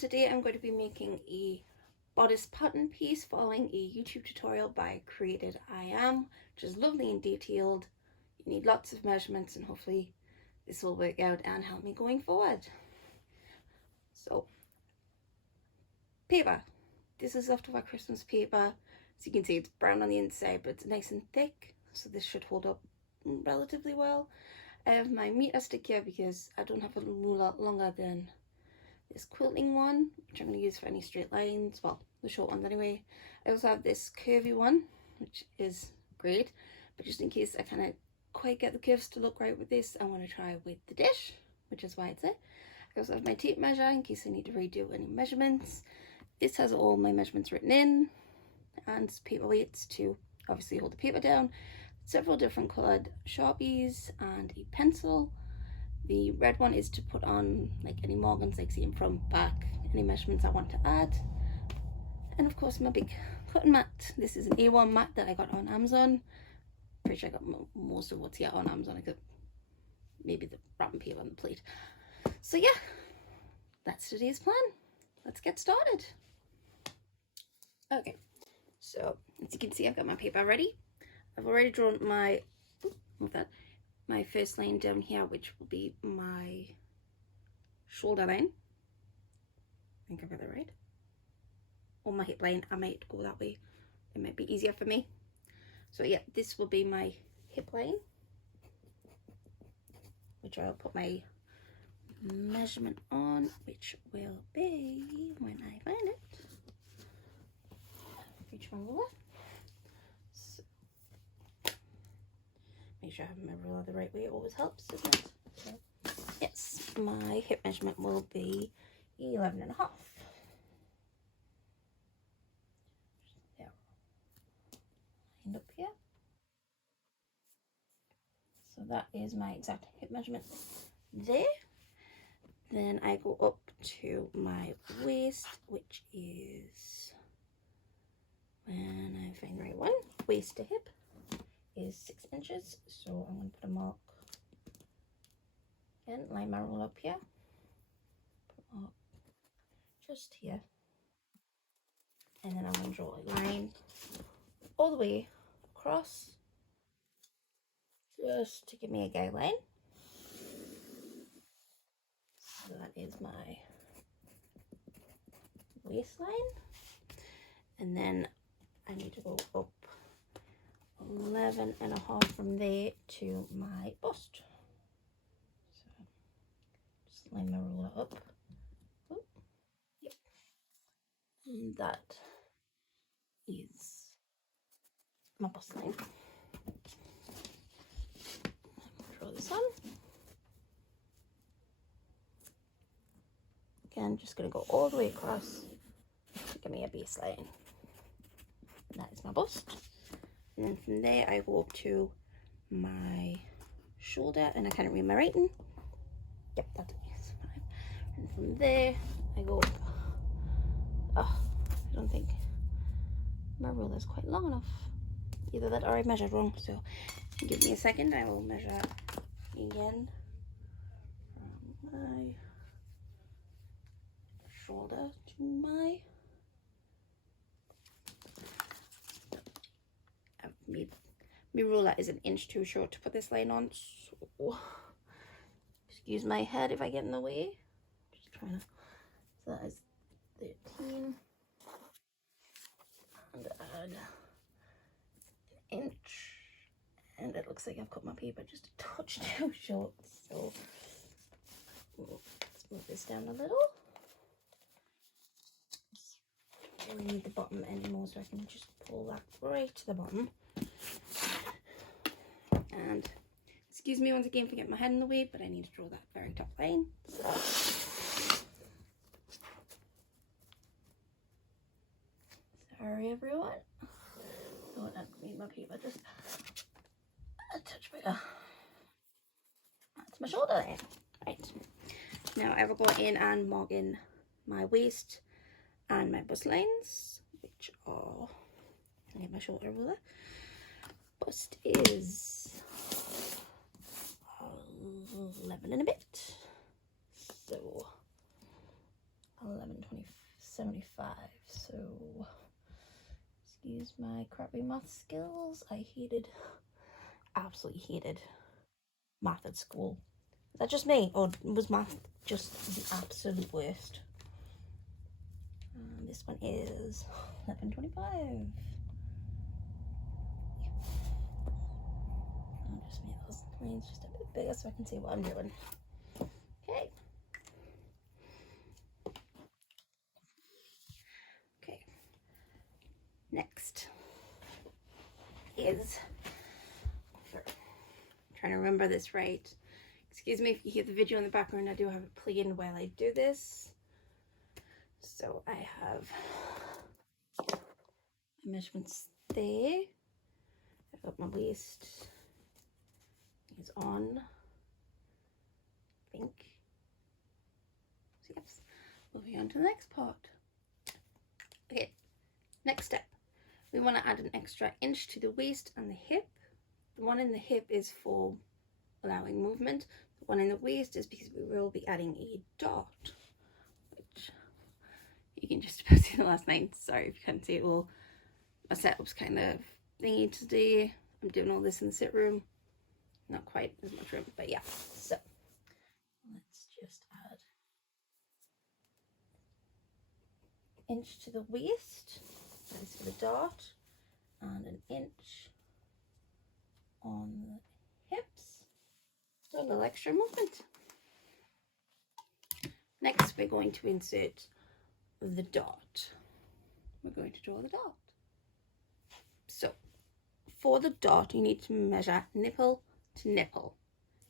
today I'm going to be making a bodice pattern piece following a YouTube tutorial by CreatedIAm, which is lovely and detailed. You need lots of measurements and hopefully this will work out and help me going forward. So, paper. This is leftover Christmas paper. As you can see, it's brown on the inside, but it's nice and thick, so this should hold up relatively well. I have my meter stick here because I don't have a ruler longer than this quilting one, which I'm going to use for any straight lines, well, the short ones anyway. I also have this curvy one, which is great, but just in case I can't quite get the curves to look right with this, I want to try with the dish, which is why it's there. I also have my tape measure in case I need to redo any measurements. This has all my measurements written in, and paper weights to obviously hold the paper down, several different coloured Sharpies, and a pencil. The red one is to put on like any markings, like see in front, back, any measurements I want to add. And of course my big cutting mat. This is an A1 mat that I got on Amazon. Pretty sure I got most of what's here on Amazon. I got maybe the wrapping paper on the plate. So yeah, that's today's plan. Let's get started. Okay, so as you can see, I've got my paper ready. I've already drawn my my first line down here, which will be my shoulder line. I think I got that right. Or my hip line. I might go that way. It might be easier for me. So yeah, this will be my hip line, which I'll put my measurement on, which will be, when I find it, reach my ruler. So, make sure I have my ruler the right way. It always helps, doesn't it? So, yes, my hip measurement will be 11.5. There, lined up here. So that is my exact hip measurement there. Then I go up to my waist, which is, when I find the right one, waist to hip is 6 inches. So I'm going to put a mark, again, line my roll up here, put a mark just here, and then I'm going to draw a line all the way across, just to give me a guideline. So that is my waistline, and then I need to go up 11.5 from there to my bust. So just line my ruler up. Oh, yep. And that is my bust line. Draw this on. Again, just going to go all the way across to give me a baseline. And that is my bust. And then from there, I go up to my shoulder, and I can't read my writing. Yep, that's fine. And from there, I go up. Oh, I don't think my ruler is quite long enough. Either that or I measured wrong. So give me a second. I will measure again from my shoulder to my, my ruler is 1 inch too short to put this line on, so excuse my head if I get in the way. Just trying to, so that is 13, and add 1 inch, and it looks like I've cut my paper just a touch too short, so let's move this down a little. I don't need the bottom anymore, so I can just pull that right to the bottom. And excuse me once again for getting my head in the way, but I need to draw that very top line. So, sorry everyone. Oh, that made my paper just a touch bigger. That's my shoulder line. Right. Now I will go in and mark in my waist and my bust lines, which are, I get my shoulder ruler. Bust is 11 and a bit, so 11.25 75. So, excuse my crappy math skills. I absolutely hated math at school. Is that just me, or was math just the absolute worst? This one is 1125. I'll just make those lines just a bit bigger so I can see what I'm doing. Okay. Okay. Next is, I'm trying to remember this right. Excuse me if you hear the video in the background. I do have it playing while I do this. So I have my measurements there. I've got my waist is on, I think. So yes, moving on to the next part. Okay, next step. We want to add an extra inch to the waist and the hip. The one in the hip is for allowing movement. The one in the waist is because we will be adding a dot, which you can just about see the last line. Sorry if you can't see it all. My setup's kind of thingy today. I'm doing all this in the sit room. Not quite as much room, but yeah. So let's just add inch to the waist. That's for the dot, and an inch on the hips. So a little extra movement. Next, we're going to insert the dot. We're going to draw the dot. So for the dot, you need to measure nipple to nipple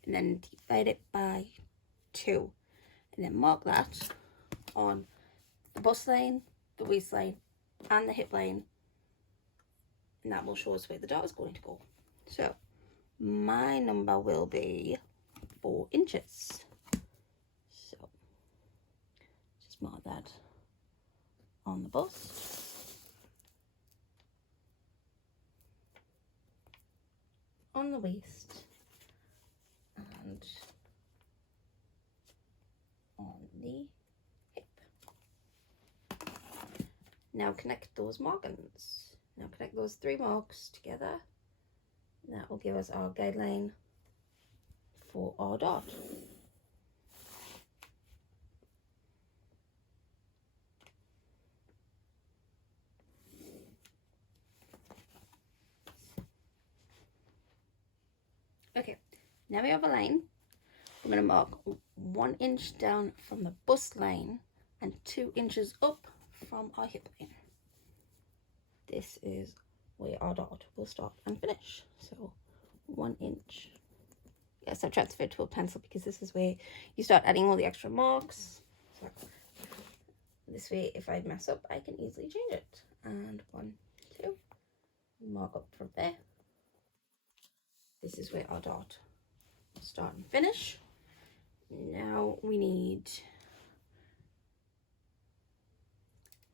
and then divide it by 2, and then mark that on the bust line, the waistline, and the hip line, and that will show us where the dot is going to go. So my number will be 4 inches. So just mark that on the bust. On the waist and on the hip. Now connect those markings. Now connect those 3 marks together. That will give us our guideline for our dot. Okay, now we have a line. I'm going to mark 1 inch down from the bust line and 2 inches up from our hip line. This is where our dot will start and finish. So 1 inch. Yes, I've transferred to a pencil because this is where you start adding all the extra marks. So this way, if I mess up, I can easily change it. And 1, 2, mark up from there. This is where our dot will start and finish. Now we need,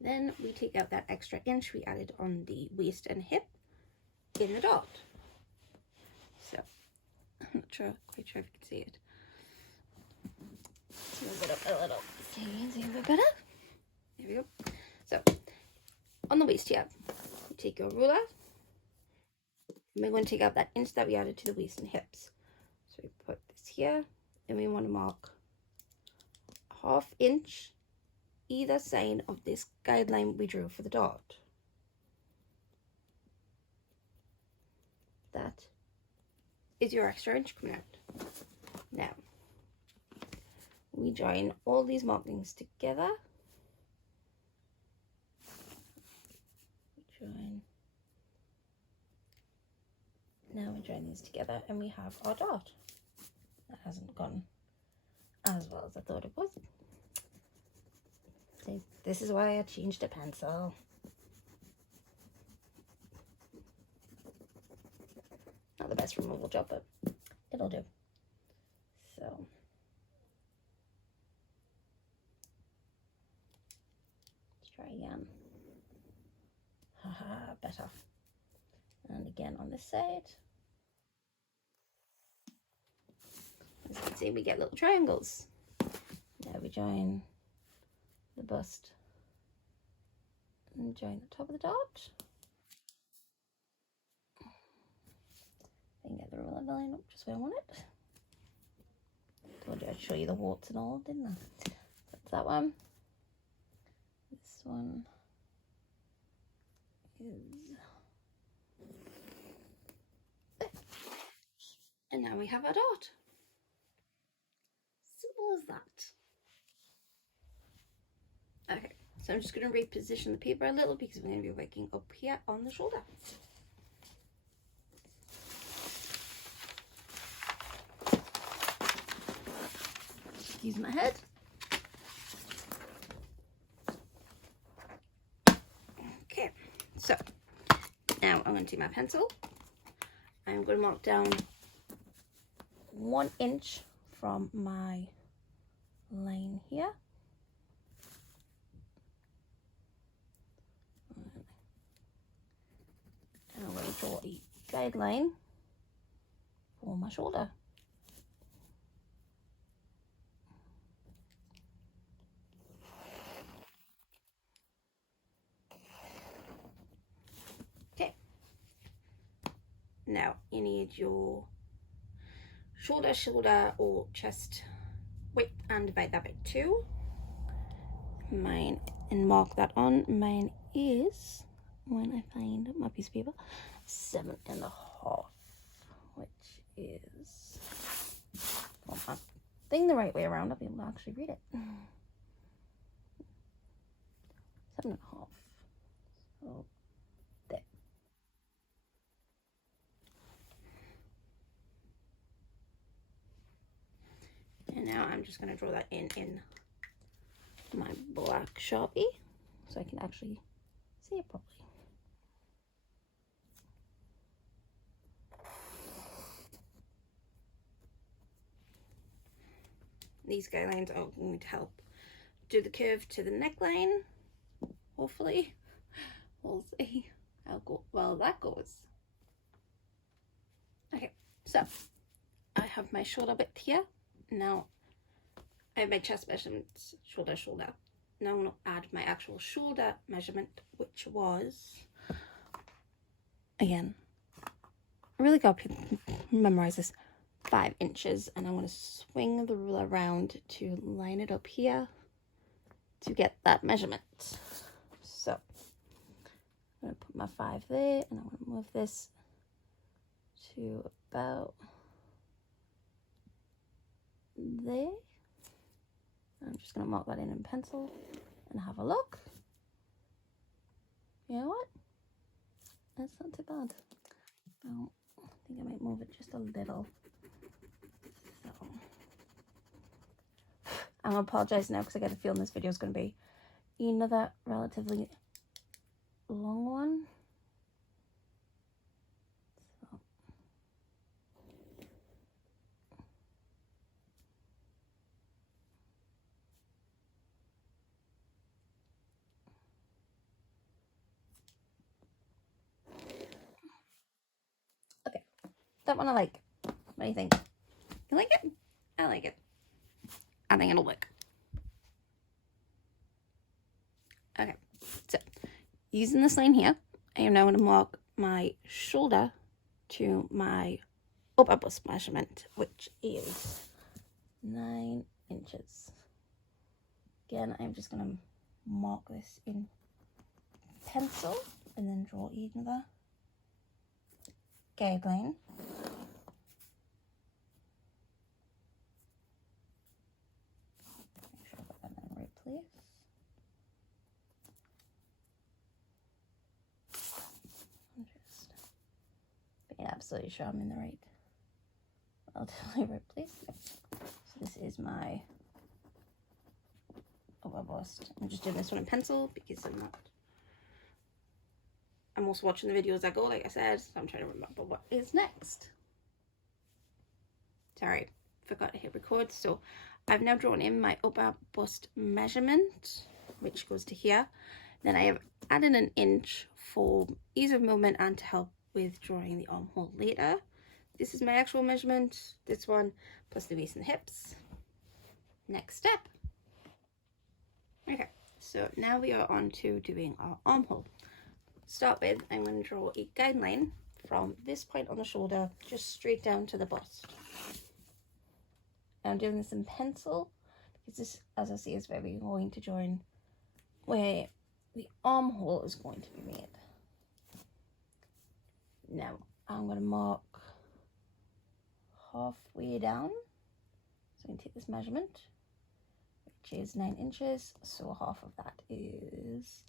then we take out that extra inch we added on the waist and hip in the dot. So I'm not quite sure if you can see it. Let's move it up a little so you can see a bit better. There we go. So on the waist here, you take your ruler. And we're going to take out that inch that we added to the waist and hips. So we put this here, and we want to mark 1/2 inch either side of this guideline we drew for the dot. That is your extra inch coming out. Now, we join all these markings together. Now we join these together and we have our dot. That hasn't gone as well as I thought it was. See, this is why I changed to pencil. Not the best removal job, but it'll do. So let's try again. Haha, better. And again on this side. As you can see, we get little triangles. Now we join the bust and join the top of the dot. I can get the ruler to line up just where I want it. Told you I'd show you the warts and all, didn't I? That's that one. This one is there. And now we have our dot. Simple as that. Okay, so I'm just going to reposition the paper a little because we're going to be working up here on the shoulder. Use my head. Okay, so now I'm going to do my pencil. I'm going to mark down 1 inch from my line here. And I'm going to draw a guideline for my shoulder. Now you need your shoulder or chest width and divide that by 2. Mine, and mark that on. Mine is, when I find my piece of paper, 7.5, which is, well, I'm thinking the right way around. I'll be able to actually read it. 7.5. So there. And now I'm just going to draw that in my black Sharpie so I can actually see it properly. These guidelines are going to help do the curve to the neckline, hopefully. We'll see how well that goes. Okay, so I have my shoulder width here. Now I have my chest measurements, shoulder. Now I'm going to add my actual shoulder measurement, which was, again, I really got to memorize this, 5 inches. And I'm going to swing the ruler around to line it up here to get that measurement. So I'm going to put my 5 there, and I'm going to move this to about there. I'm just going to mark that in pencil and have a look. You know what? That's not too bad. Oh, I think I might move it just a little. So I'm going to apologise now because I get a feeling this video is going to be another relatively long one. That one I like. What do you think? You like it? I like it. I think it'll work. Okay, so using this line here, I am now going to mark my shoulder to my upper bust measurement, which is 9 inches. Again, I'm just going to mark this in pencil and then draw another guideline. Make sure I got that in the right place. I'm just being absolutely sure I'm in the relatively right place. So this is my upper bust. I'm just doing this one in pencil because I'm also watching the video as I go, like I said, so I'm trying to remember what is next. Sorry, forgot to hit record. So I've now drawn in my upper bust measurement, which goes to here. Then I have added an inch for ease of movement and to help with drawing the armhole later. This is my actual measurement, this one, plus the waist and the hips. Next step. Okay, So now we are on to doing our armhole. Start with, I'm going to draw a guideline from this point on the shoulder just straight down to the bust. I'm doing this in pencil because this, as I say, is where we're going to join where the armhole is going to be made. Now I'm going to mark halfway down. So I'm going to take this measurement, which is 9 inches. So half of that is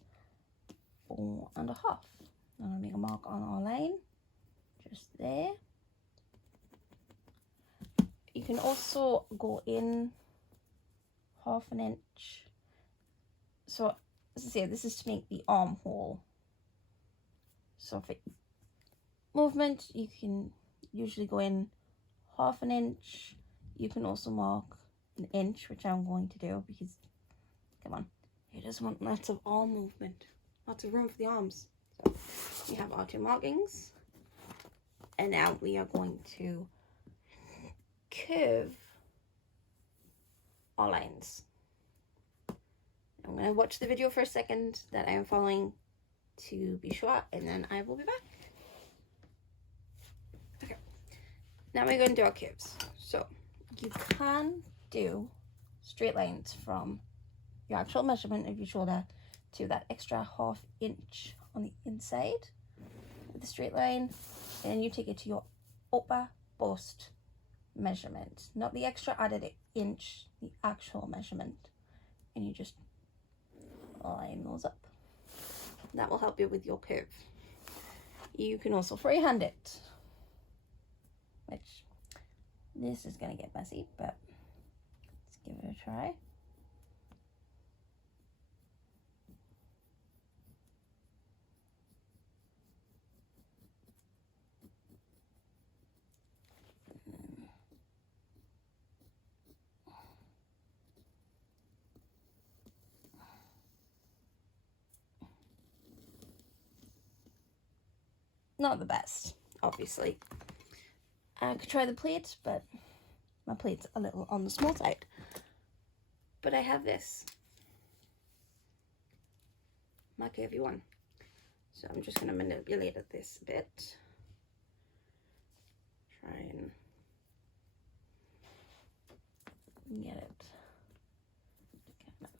4.5. I'm going to make a mark on our line, just there. You can also go in 1/2 inch. So as I say, this is to make the armhole. So for movement, you can usually go in 1/2 inch. You can also mark 1 inch, which I'm going to do because, come on, you just want lots of arm movement, lots of room for the arms. So we have our 2 markings, and now we are going to curve our lines. I'm going to watch the video for a second that I am following to be sure, and then I will be back. Okay, now we're going to do our curves. So you can do straight lines from your actual measurement of your shoulder to that extra 1/2 inch on the inside with the straight line, and you take it to your upper bust measurement, not the extra added inch, the actual measurement, and you just line those up. That will help you with your curve. You can also freehand it, which this is going to get messy, but let's give it a try. Not the best, obviously. I could try the plate, but my plate's a little on the small side. But I have this, my curvy one. So I'm just going to manipulate this a bit. Try and get it kind of.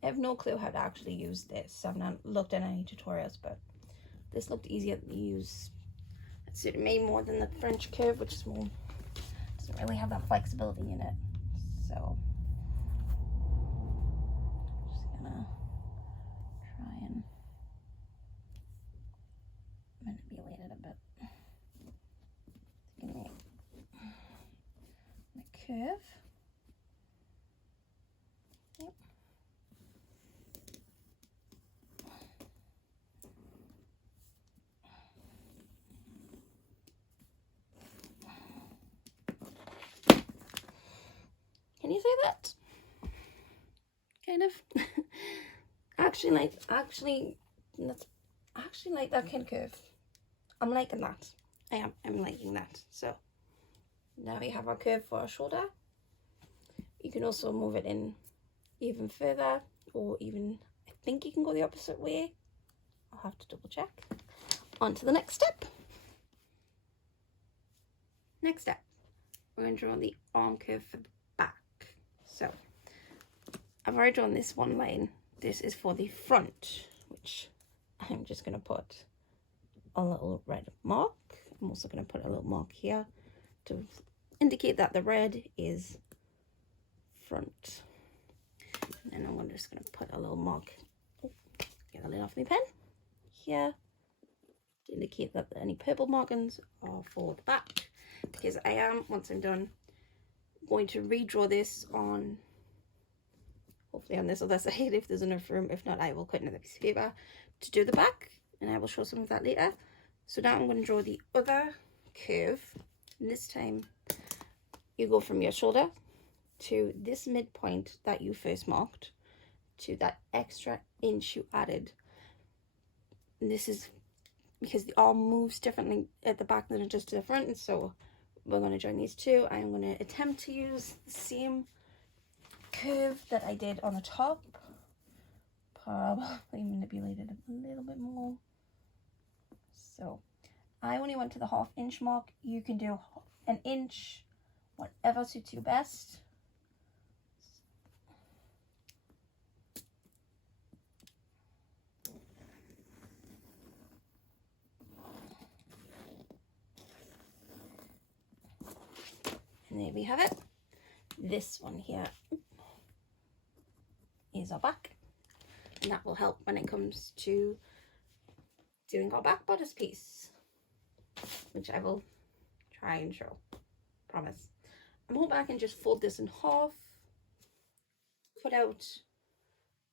I have no clue how to actually use this. I've not looked at any tutorials, but this looked easier to use. It suited me more than the French curve, which is more, doesn't really have that flexibility in it. So just gonna try and manipulate it a bit. It's gonna make the curve. Yep. Can you say that? Kind of. That's actually like that kind of curve. I'm liking that. I'm liking that. So now we have our curve for our shoulder. You can also move it in even further, or even, I think you can go the opposite way. I'll have to double check. On to the next step. Next step, we're going to draw the arm curve for the back. So I've already drawn this one line. This is for the front, which I'm just going to put a little red mark. I'm also going to put a little mark here to indicate that the red is front. And then I'm just going to put a little mark, get the lid off my pen, here to indicate that any purple markings are for the back, because I am, once I'm done, going to redraw this on, hopefully on this other side if there's enough room. If not, I will cut another piece of paper to do the back, and I will show some of that later. So now I'm going to draw the other curve, and this time you go from your shoulder to this midpoint that you first marked to that extra inch you added. And this is because the arm moves differently at the back than it does to the front, and so we're going to join these two. I'm going to attempt to use the same curve that I did on the top, probably manipulated a little bit more. So I only went to the 1/2 inch mark. You can do 1 inch, whatever suits you best. And there we have it. This one here is our back, and that will help when it comes to doing our back bodice piece, which I will try and show, promise. I'm hoping I can just fold this in half, cut out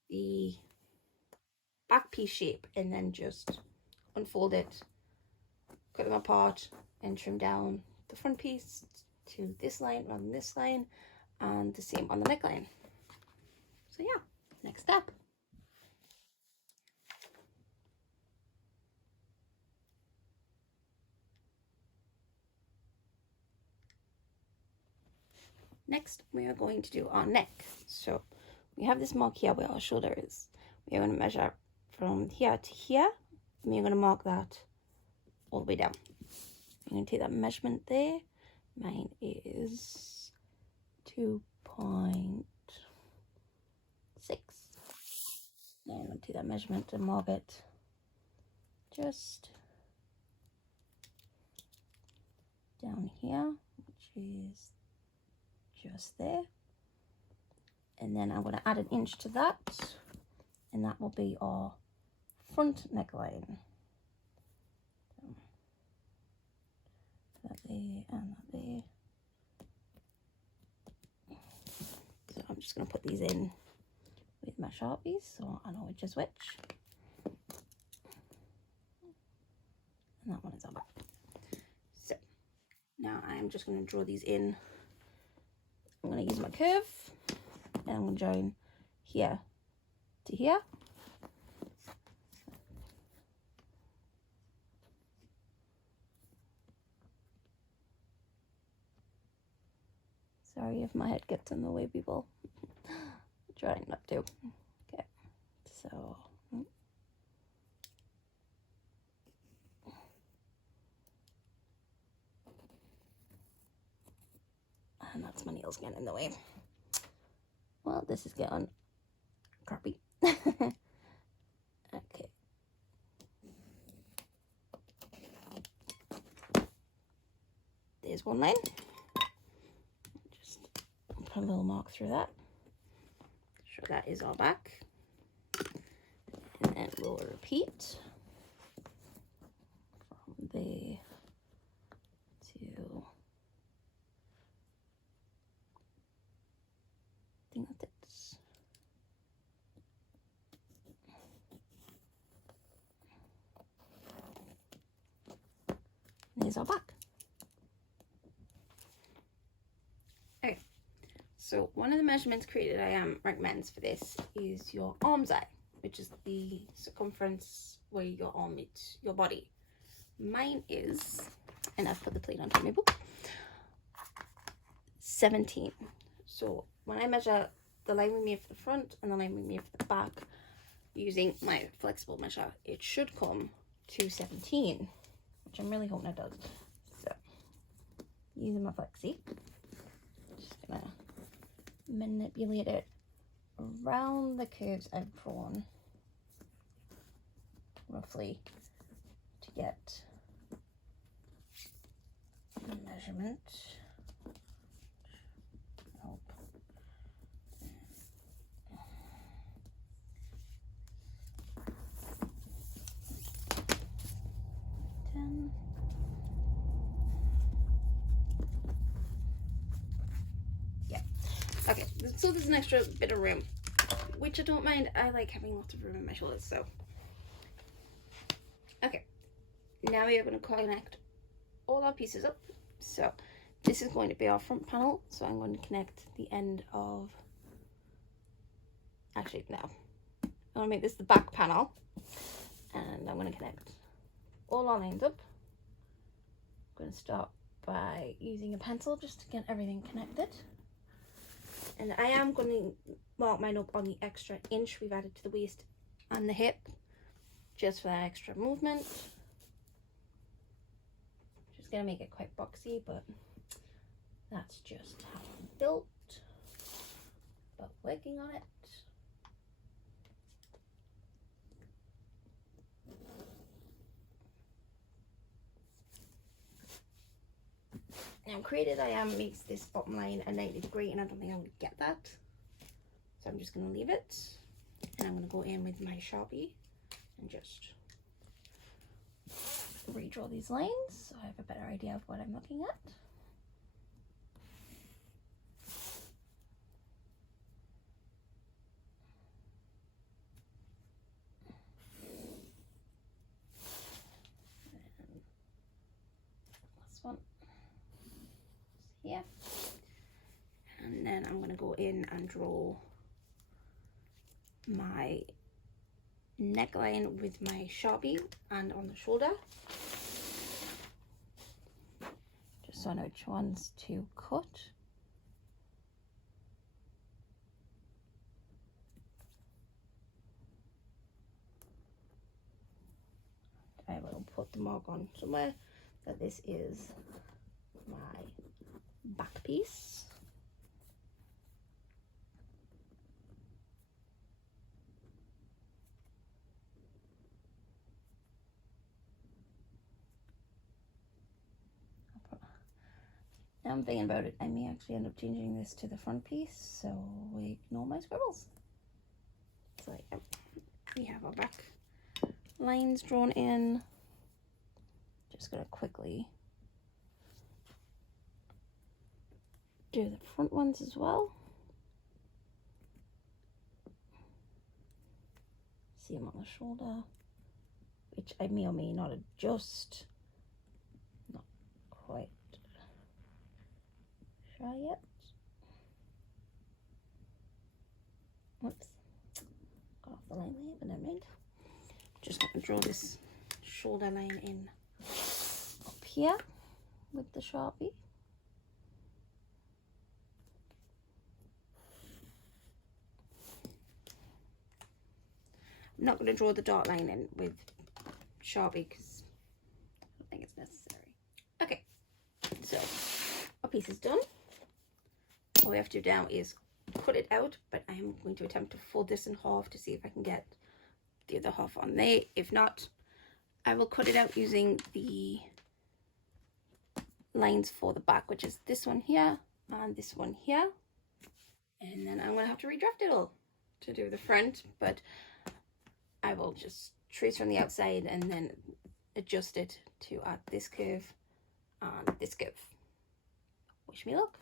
the back piece shape, and then just unfold it, cut them apart, and trim down the front piece to this line rather than this line, and the same on the neckline. So yeah, next step. Next, we are going to do our neck. So we have this mark here where our shoulder is. We are going to measure from here to here, and we're going to mark that all the way down. I'm going to take that measurement there. Mine is 2.6. And I'm going to take that measurement and mark it just down here, which is just there. And then I'm going to add 1 inch to that, and that will be our front neckline. That there and that there. So I'm just going to put these in with my Sharpies so I know which is which. And that one is our back. So now I'm just going to draw these in. I'm going to use my curve, and I'm going to join here to here. Sorry if my head gets in the way, people. Trying not to. Okay, so and that's my nails getting in the way. Well, this is getting crappy. Okay. There's one line. Just put a little mark through that. So that is our back. And then we'll repeat from there to, I think that's it. There's our back. Okay, so one of the measurements CreatedIAm recommends for this is your arm's eye, which is the circumference where your arm meets your body. Mine is, and I've put the plate onto my book, 17. So when I measure the line we made for the front and the line we made for the back using my flexible measure, it should come to 17, which I'm really hoping it does. So using my flexi, just gonna manipulate it around the curves I've drawn roughly to get the measurement. Nope. 10. Yeah. Okay, so there's an extra bit of room, which I don't mind. I like having lots of room in my shoulders, so. Okay, now we are going to connect all our pieces up. So this is going to be our front panel, so I'm going to connect the end of, actually no, I'm going to make this the back panel, and I'm going to connect all are lined up. I'm going to start by using a pencil just to get everything connected. And I am going to mark mine up on the extra inch we've added to the waist and the hip, just for that extra movement. Just going to make it quite boxy, but that's just how I'm built. But working on it. Now CreatedIAm makes this bottom line a 90 degree, and I don't think I would get that. So I'm just going to leave it. And I'm going to go in with my Sharpie and just redraw these lines so I have a better idea of what I'm looking at. And this one here. And then I'm going to go in and draw my neckline with my Sharpie and on the shoulder, just so I know which ones to cut. I will put the mark on somewhere that this is my back piece. Now I'm thinking about it, I may actually end up changing this to the front piece, so we ignore my scribbles. So yeah, we have our back lines drawn in. Just gonna quickly do the front ones as well. See them on the shoulder, which I may or may not adjust. Not quite sure yet. Whoops, got off the line there, but never mind. Just going to draw this shoulder line in up here with the Sharpie. I'm not going to draw the dark line in with Sharpie because I don't think it's necessary. Okay, so our piece is done. All we have to do now is cut it out, but I am going to attempt to fold this in half to see if I can get the other half on there. If not, I will cut it out using the lines for the back, which is this one here and this one here. And then I'm going to have to redraft it all to do the front, but I will just trace from the outside and then adjust it to add this curve and this curve. Wish me luck.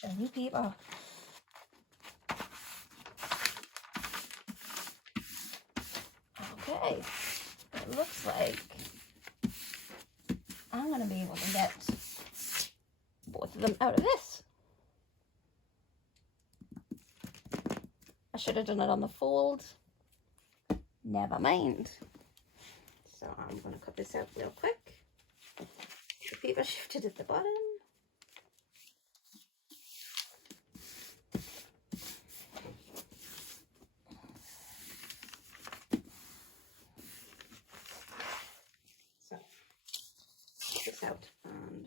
Shiny paper. Okay, it looks like I'm going to be able to get both of them out of this. I should have done it on the fold. Never mind. So I'm going to cut this out real quick. The paper shifted at the bottom. So cut this out and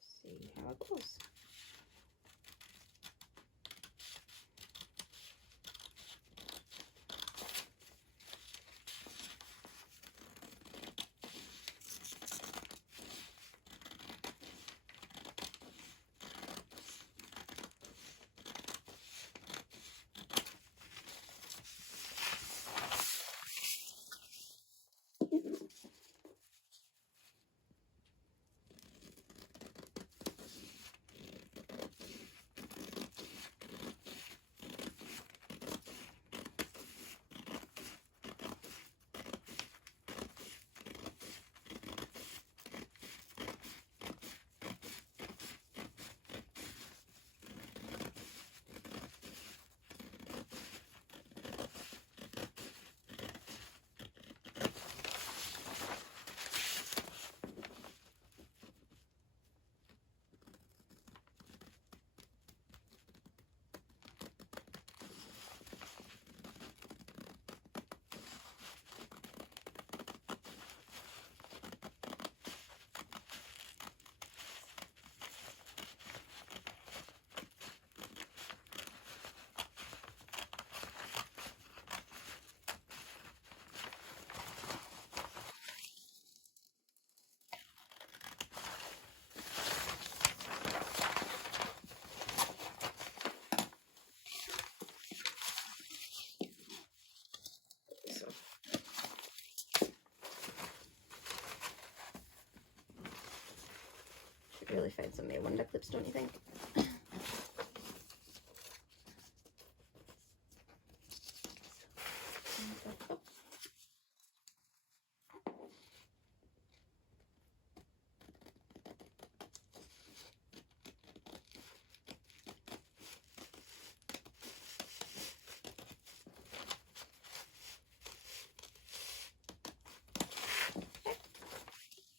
see how it goes. really find some of my wonder clips, don't you think?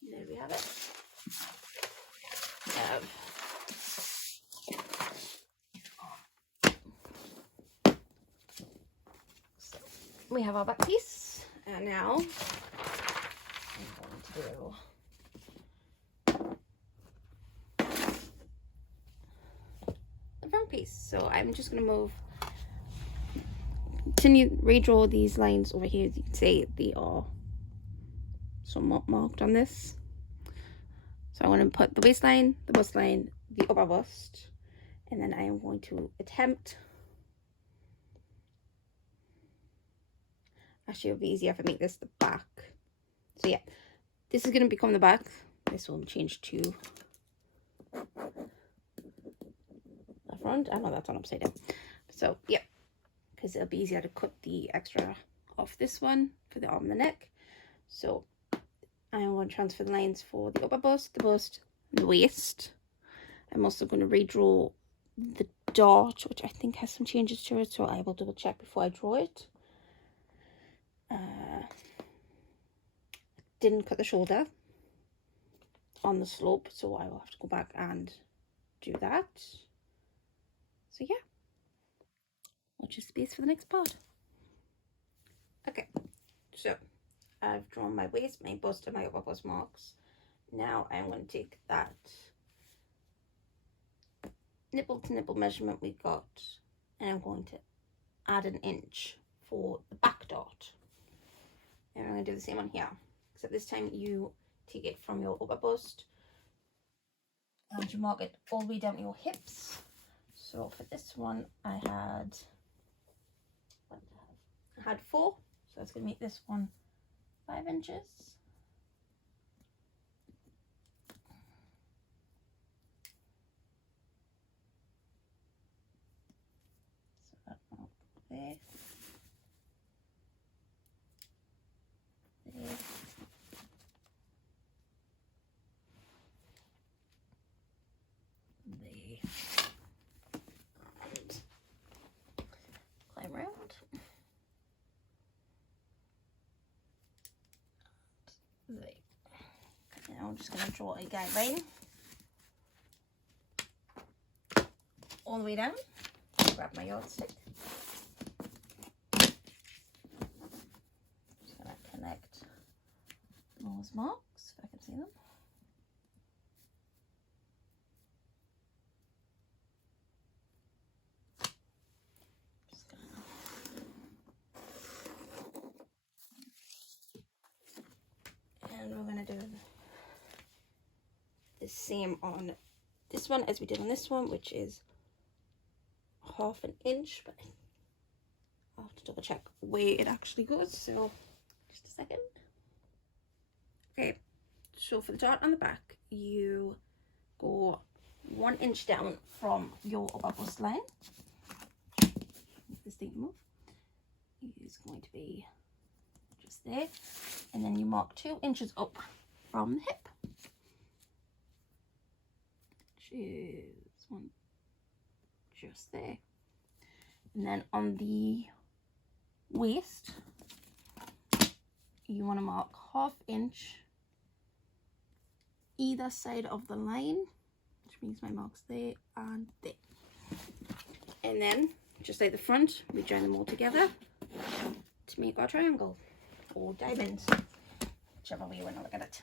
There we have it. So we have our back piece, and now I'm going to do the front piece. So I'm just going to continue redraw these lines over here. As you can see, they are somewhat marked on this. So I'm going to put the waistline, the bust line, the upper bust, and then I am going to attempt. Actually, it'll be easier if I make this the back. So yeah, this is going to become the back. This will change to the front. I know that's on upside down. So yeah, because it'll be easier to cut the extra off this one for the arm and the neck. So I'm going to transfer the lines for the upper bust, and the waist. I'm also going to redraw the dart, which I think has some changes to it, so I will double check before I draw it. Didn't cut the shoulder on the slope, so I will have to go back and do that. So yeah, watch your space for the next part. Okay, so I've drawn my waist, my bust, and my upper bust marks. Now I'm going to take that nipple to nipple measurement we got, and I'm going to add an inch for the back dart. And I'm going to do the same on here, except this time you take it from your upper bust and you mark it all the way down to your hips. So for this one I had 4, so that's going to make this one 5 inches. So that mark there. There. There. And climb around. There. Now I'm just going to draw a guideline all the way down. Grab my yardstick. Just going to connect those marks if I can see them. Just gonna... And we're going to do the same on this one as we did on this one, which is 1/2 inch, but I'll have to double check where it actually goes, so just a second. Okay, so for the dart on the back, you go 1 inch down from your upper bust line. This thing move is going to be just there, and then you mark 2 inches up from the hip, which is one just there. And then on the waist, you want to mark 1/2 inch either side of the line, which means my marks there and there. And then, just like the front, we join them all together to make our triangle, or diamond, whichever way you want to look at it.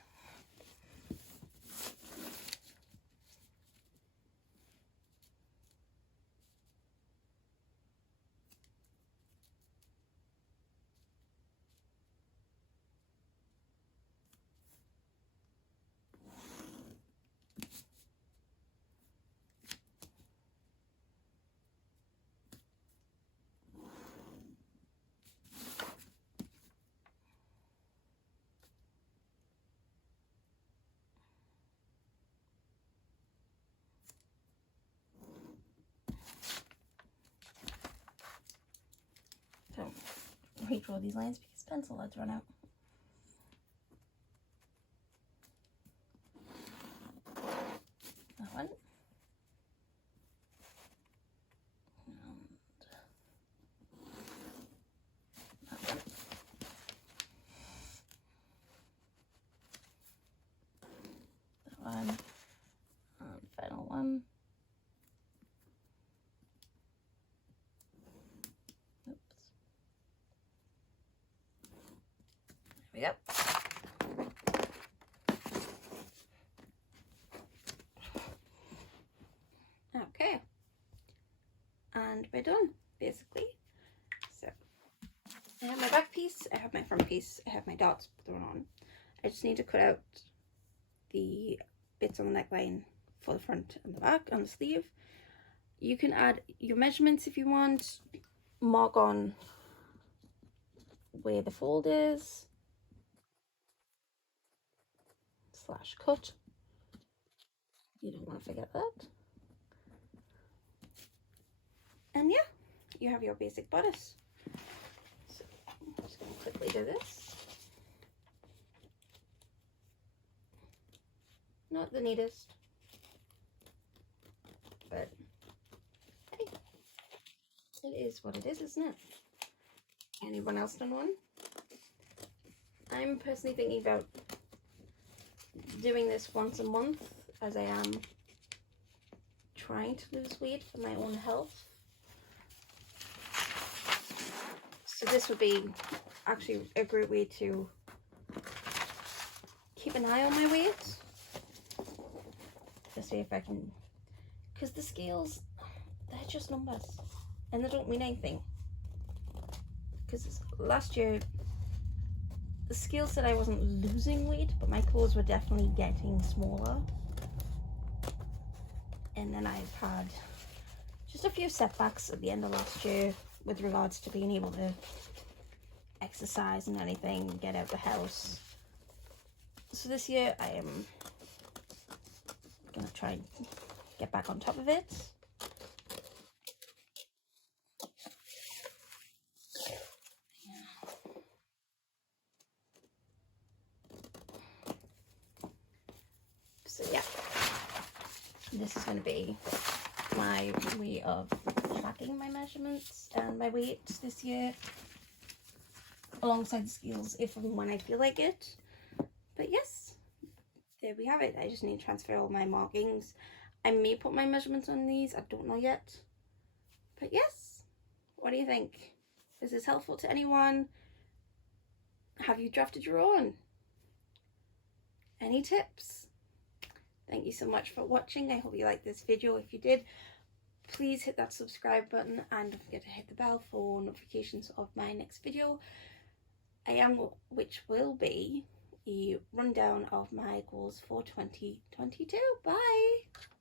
redraw these lines because pencil had run out. That one. And final one. Oops. There we go. Okay. And we're done, basically. So I have my back piece, I have my front piece, I have my dots thrown on. I just need to cut out the bits on the neckline for the front and the back and the sleeve. You can add your measurements if you want, mark on where the fold is, / cut. You don't want to forget that. And yeah, you have your basic bodice. So I'm just going to quickly do this. Not the neatest, but hey, it is what it is, isn't it? Anyone else done one? I'm personally thinking about doing this once a month, as I am trying to lose weight for my own health. So this would be actually a great way to keep an eye on my weight. To see if I can, because the scales, they're just numbers and they don't mean anything. Because last year the scales said I wasn't losing weight, but my clothes were definitely getting smaller. And then I've had just a few setbacks at the end of last year with regards to being able to exercise and anything, get out the house. So this year I am gonna try and get back on top of it. So yeah, this is going to be my way of tracking my measurements and my weight this year, alongside the scales if and when I feel like it. But yes, there we have it. I just need to transfer all my markings. I may put my measurements on these, I don't know yet. But yes, what do you think? Is this helpful to anyone? Have you drafted your own? Any tips? Thank you so much for watching. I hope you liked this video. If you did, please hit that subscribe button and don't forget to hit the bell for notifications of my next video. Which will be a rundown of my goals for 2022. Bye!